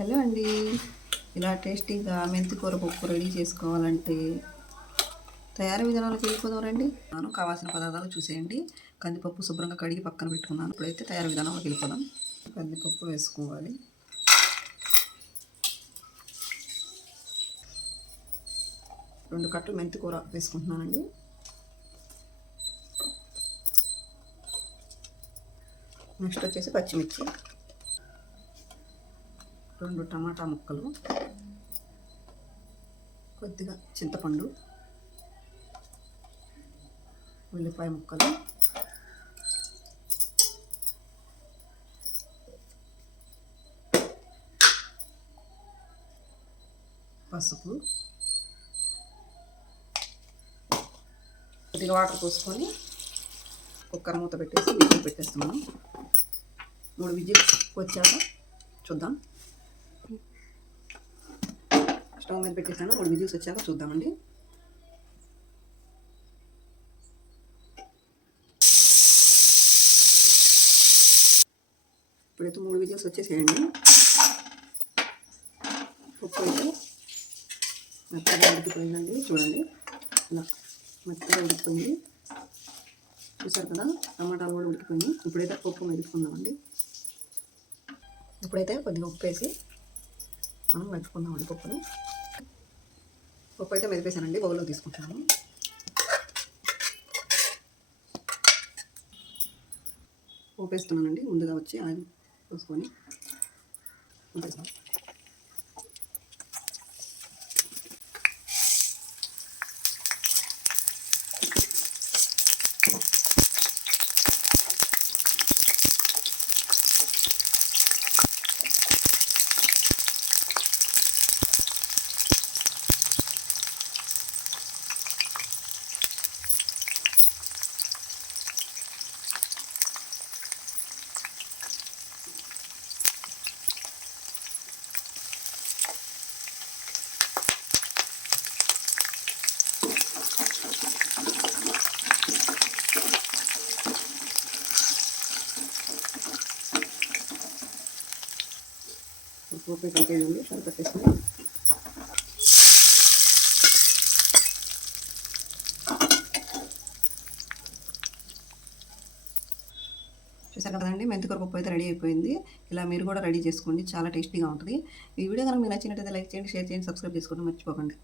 Hello అండి. ఇలా టేస్టీగా మెంతికూర పప్పు రెడీ చేసుకోవాలంటే తయారీ విధానాలకు వెళ్ళిపోదాం రండి. నేను కావాల్సిన పదార్థాలు చూసేయండి. కందిపప్పు శుభ్రంగా కడిగి పక్కన పెట్టుకున్నాను. ఇప్పుడైతే తయారీ విధానంలోకి వెళ్ళిపోదాం. కందిపప్పు వేసుకోవాలి. రెండు కట్టలు మెంతికూర వేసుకుంటున్నానండి. నెక్స్ట్ వచ్చేసి పచ్చిమిర్చి. రెండు టమాటా ముక్కలు కొద్దిగా చింతపండు ఉల్లిపాయ ముక్కలు పసుపు కొద్దిగా వాటర్ పోసుకొని కుక్కర్ మూత పెట్టేసి విజిల్ పెట్టేస్తున్నాం. మూడు విజిల్ వచ్చాక చూద్దాం. స్టవ్ మీద పెట్టేసాను మూడు విజిల్స్ వచ్చాక చూద్దామండి. ఇప్పుడైతే మూడు విజిల్స్ వచ్చేసేయండి. ఉప్పు అయితే మెత్తగా ఉడికిపోయిందండి. చూడండి. ఇలా మెత్తగా ఉడికిపోయింది. చూసారు కదా టమాటాలు కూడా ఉడికిపోయింది ఇప్పుడైతే ఉప్పు మెదుపుకుందామండి. ఇప్పుడైతే కొద్దిగా ఉప్పు వేసి మనం మెదుపుకుందామండి పప్పుని. పప్పు అయితే మెదిపేశానండి బౌల్లో తీసుకుంటాను. పోపు వేస్తున్నానండి ముందుగా వచ్చి ఆయిల్ పోసుకొని ఉంపేస్తాం పోపు కలిపేయండి షార్ పెట్టేసుకొని చూసారు కదండి మెంతికూర పప్పు అయితే రెడీ అయిపోయింది. ఇలా మీరు కూడా రెడీ చేసుకోండి చాలా టేస్టీగా ఉంటుంది. ఈ వీడియో కనుక మీకు నచ్చినట్టయితే లైక్ చేయండి షేర్ చేయండి సబ్స్క్రైబ్ చేసుకోండి మర్చిపోకండి.